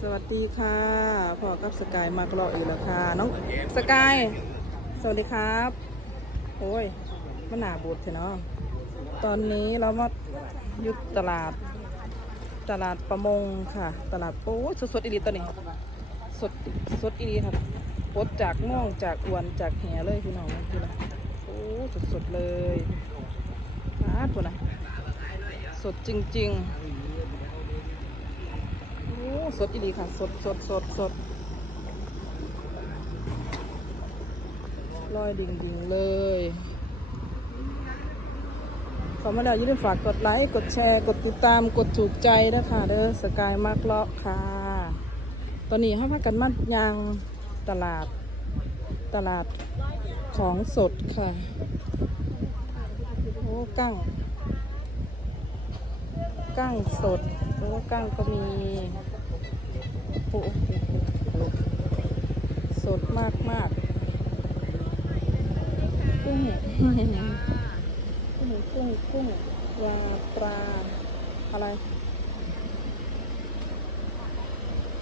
สวัสดีค่ะพ่อกับสกายมากรออีกแล้วค่ะน้องสกายสวัสดีครับ โอ้ยมันหนาบูดเถอะเนาะตอนนี้เรามาอยุดตลาด ตลาดประมงค่ะ ตลาดโอ้ยสดๆอีดีตอนนี้ สดสดอีดีค่ะปดจากม่วงจากอวนจากแหเลยพี่น้องพี่นะโอ้สดสดๆเลยนะตัวนะสดจริง ๆ สดดีค่ะ สดสดสดสดลอยดิ่งดิ่งเลยขอมาแล้วอย่าลืมฝากกดไลค์ กดแชร์ กดติดตาม กดถูกใจด้วยค่ะเด้อสกายมากเลาะค่ะ ตอนนี้ห้าพักกันมัดยางตลาด ตลาดของสดค่ะ โอ้กั้ง กั้งสดแล้วก็กั้งก็มีโอ้โหส ดมากมากกุ้งกุ้งกุ้งกุ้งปลาปลาอะไร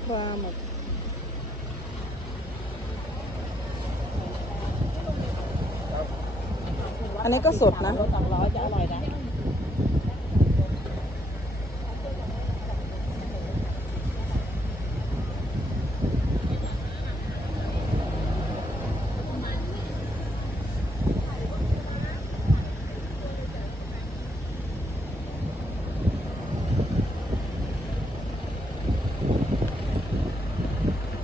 ปลาหมดอันนี้ก็สดนะสองร้อยจะอร่อยนะ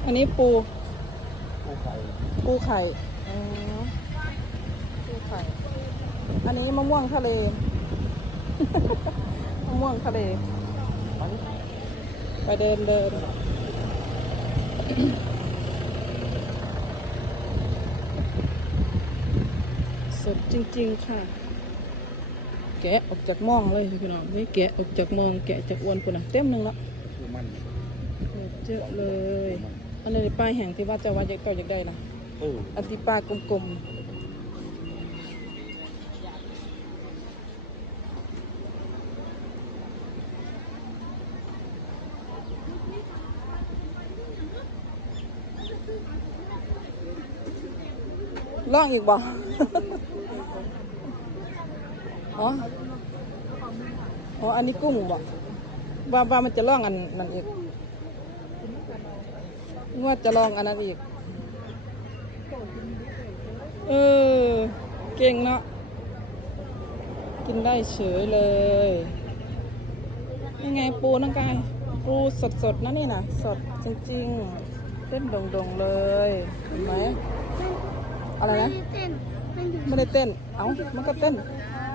อันนี้ปูผู้ไข่ ปูไข่อ๋อปูไข่ อันนี้มะม่วงทะเล มะม่วงทะเล ไปเดินเดินสดจริงๆค่ะ แกะออกจากหม่องเลยพี่น้องนี่แกะออกจากหมองแกะจากอวนคนน่ะเต็มหนึ่งละคือมันเยอะเลย อันนี้ป้ายแห่งที่ว่าจะว่าอยากต่ออยากได้นะเอออันที่ป้ายกลมๆล่องอีกบ่ อ๋อ อ๋อ อันนี้กุ้งบ่ว่าว่ามันจะล่องอันนั้นอีกง วดจะลองอันนั้นอีก เออ เก่งเนาะ กินได้เฉยเลยนี่ไงปูน้องกาย ปูสดๆนะนี่นะสดจริงๆ เต้นดงๆเลยเห็นไหมอะไรนะ ไม่ได้เต้น เอ้า มันก็เต้น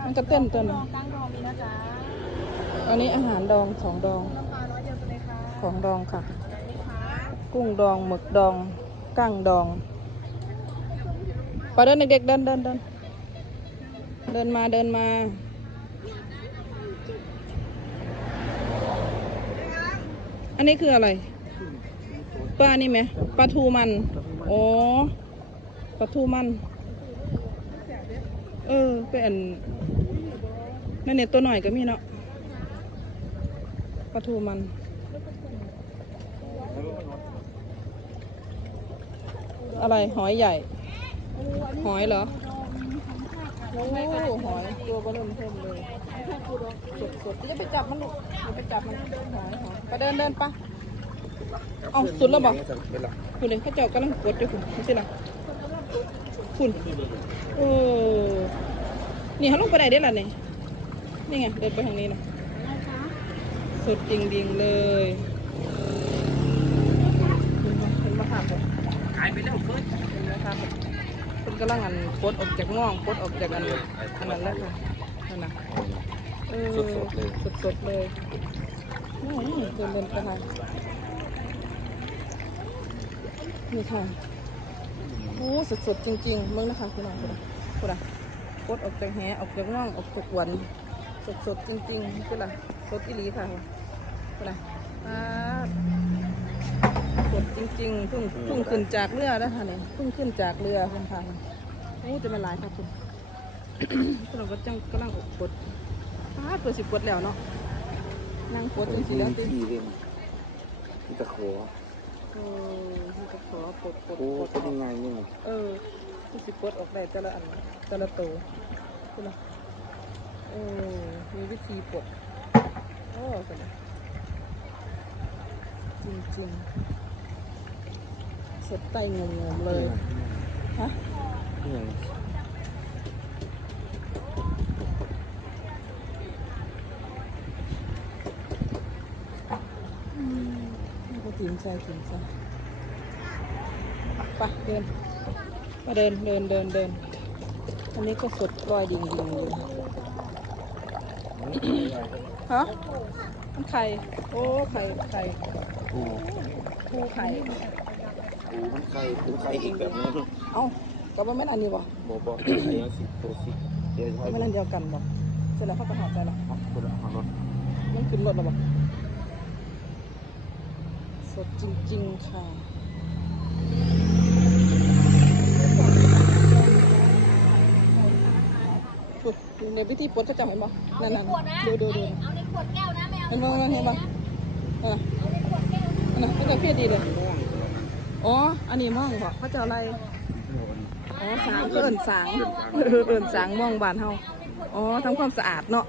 มันก็เต้นตัวนึงตั้งรอมีนะจ๊ะอันนี้อาหารดองสองดอง ของดองค่ะ กุ้งดองหมึกดองกั้งดองไปเดินเด็กๆเดินเดินเดินเดินมาเดินมาอันนี้คืออะไรปลานี่ไหมปลาทูมันอ๋อปลาทูมัน เออเป็นนั่นเนี่ยตัวหน่อยก็มีเนาะปลาทูมัน อะไรหอยใหญ่ หอยเหรอโอ้หอยตัวก็เริ่มเพิ่มเลยสดสดๆจะไปจับมันลูกจะไปจับมันหอยหอยไปเดินเดินปะเอาสุดแล้วบอกเปลักคุณเลยเขาเจ้ากำลังกดอยู่คุณไม่ใช่หรอคุณเออนี่เขาลงไปไหนได้ล่ะเนี่ยนี่ไงเดินไปทางนี้นะสุดจริงดิงๆเลยเห็นไหมเห็นมะขามผม ขายไปแล้วเพิ่น เห็นไหมครับคุณ กำลังอันโคตออกจากม่องโคตออกจากอันอันนั้นแล้วค่ะนั่นนะเออสดๆเลยอืมเดินเดินไปค่ะนี่ค่ะโอ้สดๆจริงๆมึงนะคะคุณน้องคุณคุณนะโคตออกจากแหออกจากม่องออกจากหวันสดๆจริงๆคุณนะสดอีหลีค่ะคุณนะอ่าสดจริงๆเพิ่งเพิ่งขึ้นจากเรือแล้วค่ะเนี่ยเพิ่งขึ้นจากเรือคุณค่ะ โอ้จะเป็นหลายครับคุณพวกเราก็จังกำลังอกกดป้าดเปิดสิบกดแล้วเนาะนั่งกดจนสิแล้วติที่เล่นตะโขเออมันจะขอปลดปลดโอ้ปลดเป็นยังไงเนี่ยเออที่สิปลดออกได้แต่ละอันแต่ละตัวคุณนะเออมีวิธีปลดโอ้สนะจริงจริงๆสดไตงงๆเลยฮะ เนี่ยอืมนี่ก็ถิ่นใจถิ่นใจไปเดินมาเดินเดินเดินเดินอันนี้ก็สดลอยดิ่งดิ่งเลยฮะมันไข่ โอ้ ไข่ ไข่โอ้ปูไข่โหมันไข่เป็นไข่อีกแบบนึงเอ้า ก็บ่แม่นอันนี้บ่บอบอไข่ยังสิตัวสิเดี๋ยวก็ให้แม่นอันเดียวกันบ่เสร็จแล้วเขาก็หาใจละคนละรถมันขึ้นรถแล้วบ่สดจริงๆค่ะอยู่ในพิธีปลดพระเจ้าเห็นบ่นั่นนั่นดูดูดูเอาในขวดแก้วนะไม่เอาเห็นบ่เห็นบ่อะเอาในขวดแก้วนะอันนั้นก็เพียดีเลยอ๋อ อันนี้ม่องบ่พระเจ้าอะไร อ๋อสางก็เอินสางเออเอินสางม่องบานเฮาอ๋อทำความสะอาดเนาะ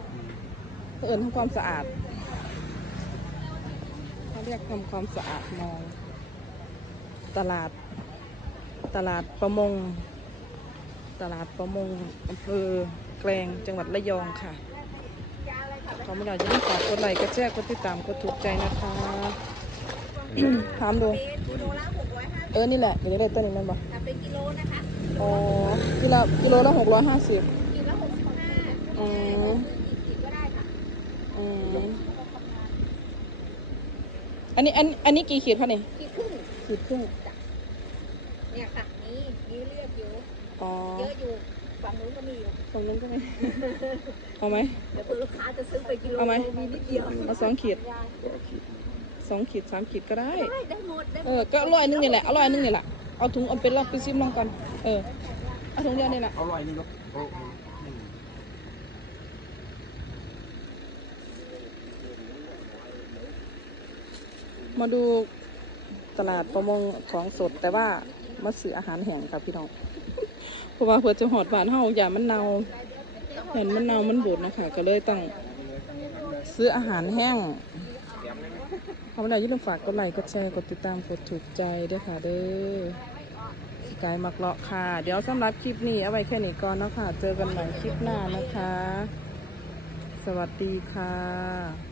เอินทำความสะอาดเขาเรียกทำความสะอาดมอง ตลาด ตลาดประมง ตลาดประมงอำเภอแกลงจังหวัดระยองค่ะขอไม่ได้จะได้ฝากกดไลค์กดแชร์กดติดตามกดถูกใจนะคะถามดู เออ นี่แหละ เดี๋ยวได้ตัวนี้นั่นบ่ถ้าเป็นกิโลนะคะ อ๋อกิโลกิโลละหกร้อยห้าสิบกิโลละหกสิบห้าอืมกี่ก็ได้ค่ะอืมอันนี้อันอันนี้กี่ขีดคะเนี่ยกี่ครึ่งขีดครึ่งเนี่ยค่ะนี่นี่เรียกอยู่อ๋อเยอะอยู่ฝั่งนู้นก็มีอยู่ตรงนั้นก็มีเอาไหมเดี๋ยวคุณลูกค้าจะซื้อไปกิโลเอาไหมมีนิดเดียวเอาสองขีดก็เอาขีดสองขีดสามขีดก็ได้ได้ได้หมดได้หเอมอดก็อร่อยนึงนี่แหละอร่อยนึงนี่แหละ เอาถุงเอาเป็นลองไปซิมลองกันเออ เอาถุงเดียวนี่แหละเอาลอยนี่ก็โอ้โหมาดูตลาดประมงของสดแต่ว่ามาซื้ออาหารแห้งครับพี่น้อง เพราะว่าเพื่อจะหอดบ้านเฮาอย่ามันเนาเห็นมันเนามันบูดนะคะก็เลยต้องซื้ออาหารแห้ง ขอบคุณที่ลืมฝากกดไลค์กดแชร์กดติดตามกดถูกใจด้วยค่ะเด้อสกายมักเลาะค่ะ เดี๋ยวสำหรับคลิปนี้เอาไว้แค่นี้ก่อนนะคะเจอกันใหม่คลิปหน้านะคะ สวัสดีค่ะ